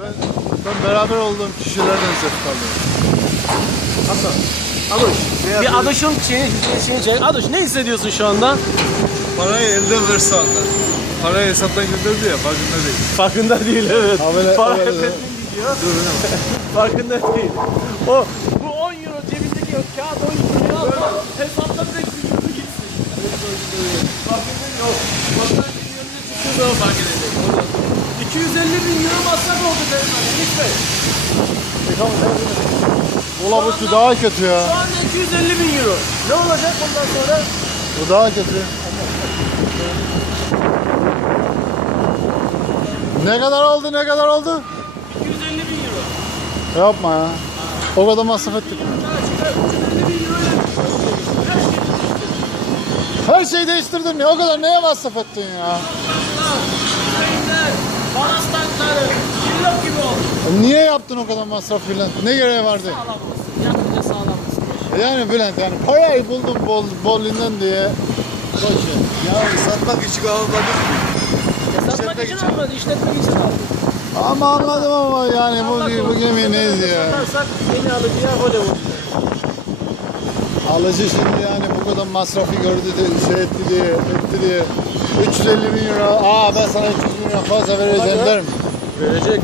Ben, ben beraber olduğum kişilerden zevk alıyorum. Hasan. Aduş. Bir Aduş'un şeyini, şeyini çek. Aduş ne hissediyorsun şu anda? Parayı elden verse anlar. Parayı hesaptan gönderdi ya farkında değil. Farkında değil evet. Habere- Para habere- efendim gidiyor. Farkında değil. O bu 10 euro cebindeki o kağıt 10 euro alma. Hesapta 5 euro gitsin. Farkında yok. Vatandaşın önüne çıktığı zaman fark edecek. 250 bin euro masraf oldu benim Elif Bey. Ola bu daha kötü ya. Şu anda 250 bin euro. Ne olacak bundan sonra? Bu daha kötü. Ne kadar oldu ne kadar oldu? 250 bin euro. Yapma ya. O kadar masraf ettik. Daha çıkar 250 bin euro ile Her şeyi değiştirdin ya. O kadar neye masraf ettin ya? Baras tankları, cillop gibi oldu. Niye yaptın o kadar masraf Bülent? Ne gereği vardı? Sağlam olsun. Yapınca sağlam olsun. Yani Bülent yani parayı buldum bol, bollinden diye. Boş ver. Ya satmak için almadık. Satmak için almadı, işletmek için aldı. Ama anladım ama yani bu, bu gemi neydi ya? Satarsak yeni alıcıya Hollywood. Alıcı şimdi yani kadar masrafı gördü de şey etti diye, etti diye. 350 bin euro, aa ben sana 300 bin euro fazla vereceğim der mi? Verecek.